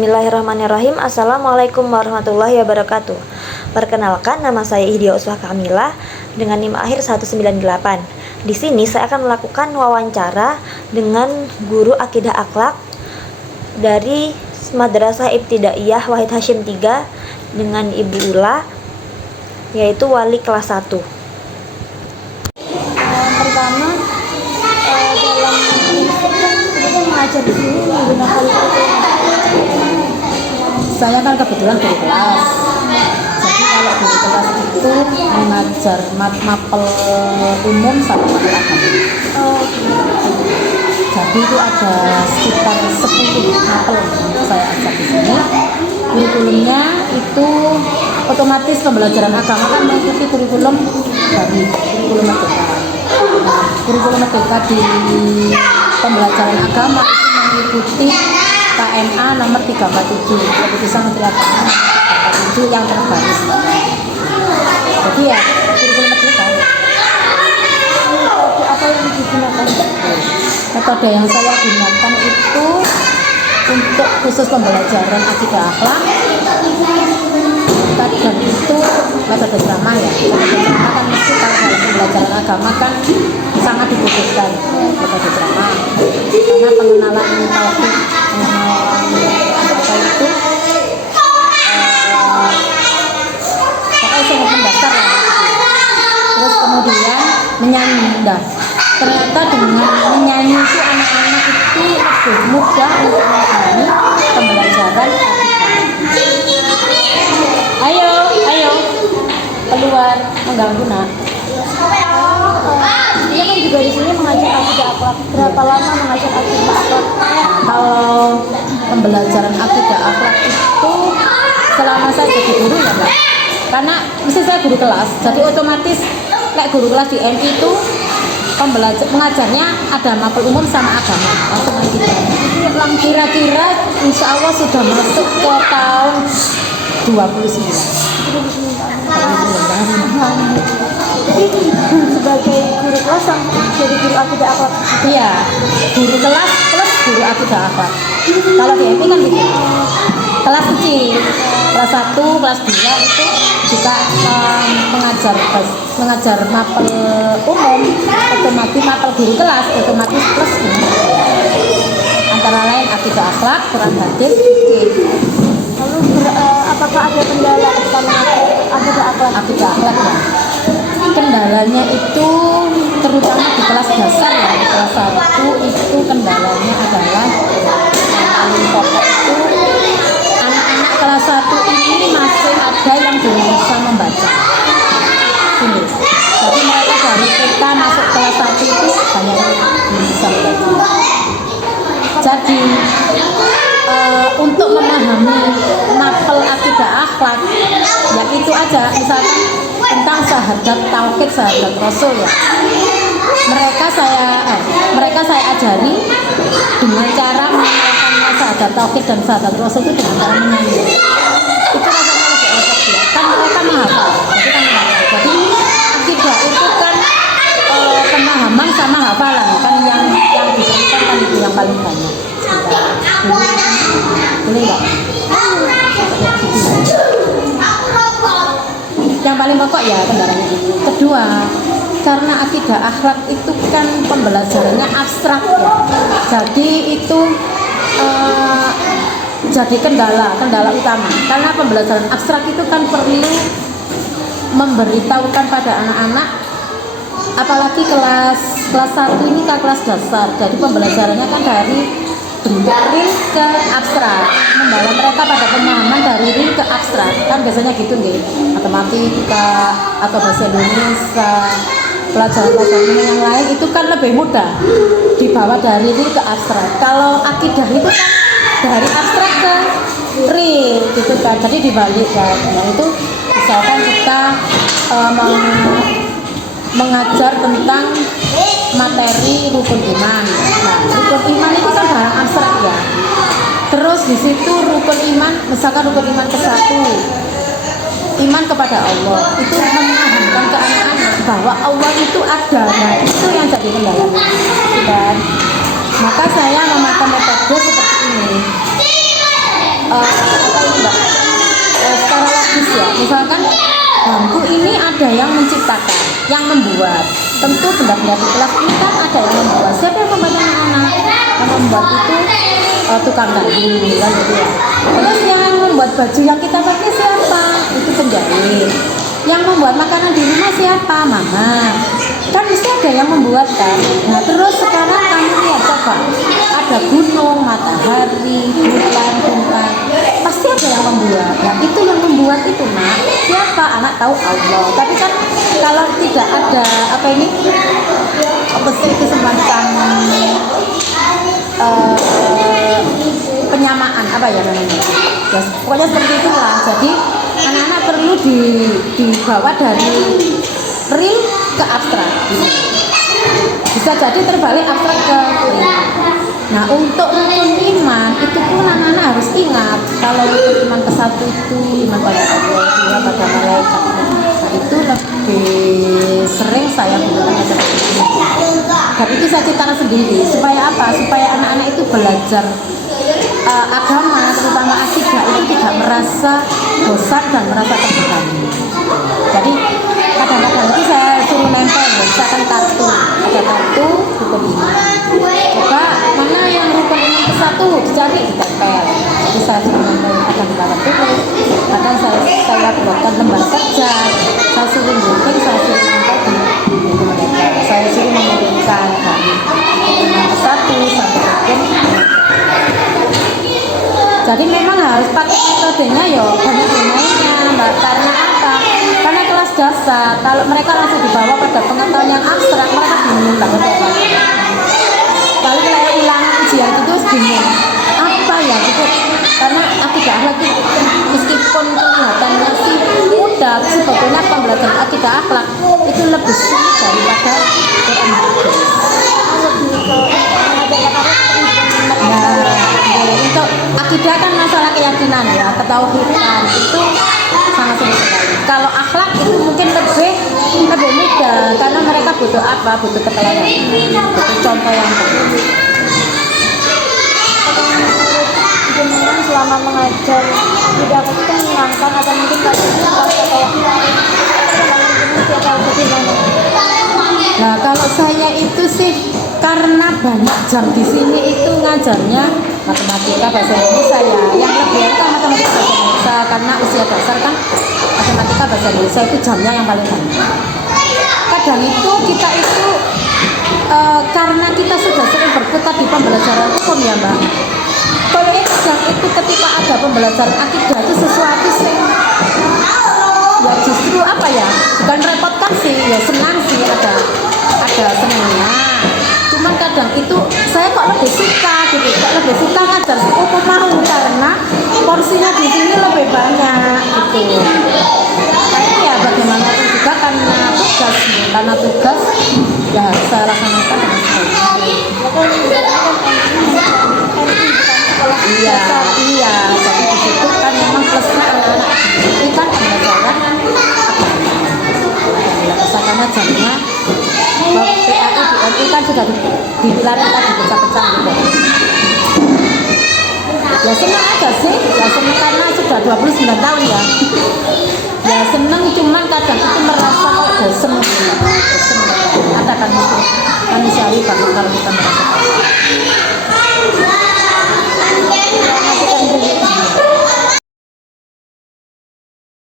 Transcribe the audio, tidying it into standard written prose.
Bismillahirrahmanirrahim. Assalamualaikum warahmatullahi wabarakatuh. Perkenalkan, nama saya Ihdia Uswah Kamila dengan NIM akhir 198. Di sini saya akan melakukan wawancara dengan guru akidah akhlak dari Madrasah Ibtidaiyah Wahid Hasyim 3 dengan Ibu Ula, yaitu wali kelas 1. Pertama, dalam kita mengajar di sini menggunakan saya kan kebetulan guru kelas. Jadi kalau guru kelas itu mengajar mapel umum sama mapel agama. Jadi itu ada sekitar 10 mapel yang saya ajar di sini. Kurikulumnya itu otomatis pembelajaran agama kan mengikuti kurikulum dari kurikulum merdeka. Nah, kurikulum merdeka di pembelajaran agama itu mengikuti KMA nomor 347, Keputusan Menteri Agama 347 yang terbaru. Jadi ya kurikulum merdeka. Apa yang digunakan? Metode yang saya gunakan itu untuk khusus pembelajaran akidah akhlak, dan itu metode ceramah ya. Metode ceramah kan mesti kalau dalam pembelajaran agama kan sangat dibutuhkan metode ceramah, karena pengenalan tauhid, apa itu pokoknya sangat mendasar lah. Terus kemudian menyanyi. Ternyata dengan menyanyi itu anak-anak itu lebih mudah untuk memahami pembelajaran akidah. Ayo keluar, mengganggu nak. Dia kan juga di sini mengajar akidah akhlak. Berapa lama mengajar akidah akhlak? Kalau pembelajaran akidah akhlak itu selama saya jadi guru ya Mbak. Karena mesti saya guru kelas, jadi otomatis kayak guru kelas di MI itu mengajarnya ada mapel umum sama agama langsung gitu. Kira-kira insya Allah sudah masuk ke tahun 29. Sebagai guru kelas jadi guru akidah akhlak. Iya, guru kelas plus guru akidah akhlak. Kalau di MI kan gitu. Kelas kecil, kelas 1, kelas 2 itu juga mengajar mapel umum, otomatis mapel guru kelas otomatis plus antara lain akidah akhlak, Quran hadis, fikih. Lalu apakah ada kendala ketika mengajar akidah akhlak? Akidah akhlak ya. Kendalanya itu terutama di kelas dasar ya, di kelas 1 itu kendalanya adalah yang paling pokok itu anak-anak kelas 1 ini masih ada yang belum bisa membaca. Ini. Jadi mereka dari kita masuk kelas 1 itu banyak yang belum bisa membaca. Jadi untuk memahami mapel akidah akhlak ya itu aja, misalkan tentang syahadat tauhid, syahadat rasul ya. Mereka saya ajari dengan cara mengenalkan syahadat tauhid dan syahadat rasul itu dengan cara menyanyi. Itu rasanya lebih efektif. Kan mereka menghafal. Jadi akidah itu kan pemahaman sama hafalan kan yang diberikan kan itu yang paling banyak. Boleh nggak? Yang paling pokok ya kendalanya. Kedua, karena akidah akhlak itu kan pembelajarannya abstrak ya. Jadi itu jadi kendala utama. Karena pembelajaran abstrak itu kan perlu memberitahukan pada anak-anak, apalagi kelas 1 ini kan kelas dasar. Jadi pembelajarannya kan dari bentuk real ke abstrak, membawa mereka pada pemahaman dari real ke abstrak. Kan biasanya gitu nggih, matematika atau bahasa Indonesia, pelajaran-pelajaran yang lain itu kan lebih mudah dibawa dari real ke abstrak. Kalau akidah itu kan dari abstrak ke real gitu kan. Jadi dibalik kan. Nah itu misalkan kita mengajar tentang materi rukun iman. Nah, rukun iman itu kan barang abstrak ya. Terus di situ rukun iman, misalkan rukun iman ke-1, iman kepada Allah. Itu memahamkan ke anak-anak bahwa Allah itu ada. Nah, itu yang jadi kendala. Dan maka saya memakai metode seperti ini. apa ini Mbak, secara logis ya, misalkan bangku ini ada yang menciptakan, yang membuat. Tentu benda-benda di kelas ini kan ada yang membuat. Siapa yang membuat anak-anak? Yang membuat itu tukang kayu kan gitu ya. Terus yang membuat baju yang kita pakai siapa? Itu penjahit. Yang membuat makanan di rumah siapa? Mama. Kan mesti ada yang membuat kan. Nah terus sekarang kamu lihat coba, ada gunung, matahari, bulan, bintang, pasti ada yang membuat. Nah itu yang membuat itu nak siapa? Anak tahu Allah. Tapi kan kalau tidak ada apa ini, apa sih itu semacam penyamaan apa ya namanya? Ya, pokoknya seperti itulah. Jadi anak-anak perlu dibawa dari real ke abstrak gitu. Bisa jadi terbalik abstrak ke real. Nah untuk rukun iman itu pun anak-anak harus ingat kalau rukun iman ke satu itu iman pada Allah, iman pada malaikat. Nah itu lebih sering saya gunakan seperti ini. Dan itu saya ciptakan sendiri supaya apa? Supaya anak-anak itu belajar agama, terutama akidah itu tidak merasa bosan dan merasa terbebani. Jadi kadang-kadang itu saya suruh nempel, misalkan kartu, ada kartu rukun iman. Coba mana yang rukun iman ke satu, dicari, ditempel. Jadi saya suruh nempel, kadang tulis, kadang saya buatkan lembar kerja, saya suruh gunting, saya suruh nempel di buku mereka. Saya suruh mengirimkan dari rukun iman ke satu sampai rukun. Jadi memang harus pakai metodenya ya banyak gunanya Mbak. Karena apa? Karena kelas dasar kalau mereka langsung dibawa pada pengetahuan yang abstrak mereka bingung banget ya. Lalu kayak ulangan ujian itu bingung apa ya gitu. Karena akidah akhlak itu meskipun kelihatannya sih mudah, sebetulnya pembelajaran akidah akhlak itu lebih sulit daripada Quran hadis. Untuk akidah kan masalah keyakinan ya, ketauhidan itu sangat sulit sekali. Kalau akhlak itu mungkin lebih mudah karena mereka butuh apa? Butuh ketelatenan, butuh contoh yang baik. Gimana selama mengajar tidak itu menyenangkan atau mungkin atau bagaimana? Nah kalau saya itu sih karena banyak jam di sini itu ngajarnya matematika bahasa Indonesia ya, yang lebih kan matematika bahasa Indonesia karena usia dasar kan matematika bahasa Indonesia itu jamnya yang paling banyak. Kadang itu kita itu karena kita sudah sering berkutat di pembelajaran hukum ya Mbak. Kalau kadang itu ketika ada pembelajaran akidah itu sesuatu sih ya justru apa ya, bukan repotkan sih ya, senang sih, ada senangnya. Cuman kadang itu saya kok lebih suka gitu, kok lebih suka ngajar sepupu mau karena porsinya di sini lebih banyak gitu. Tapi ya bagaimanapun juga karena tugas ya harus saya laksanakan dengan baik. Iya, jadi di situ kan memang plusnya anak-anak ini kan pembelajaran karena jamnya PAI BNI kan sudah dipilar kita dipecah-pecah gitu. Ya senang aja sih, ya senang karena sudah 29 tahun ya. Ya senang, cuman kadang itu merasa kok bosen. Ada kan manusiawi banget kalau kita merasa bosen.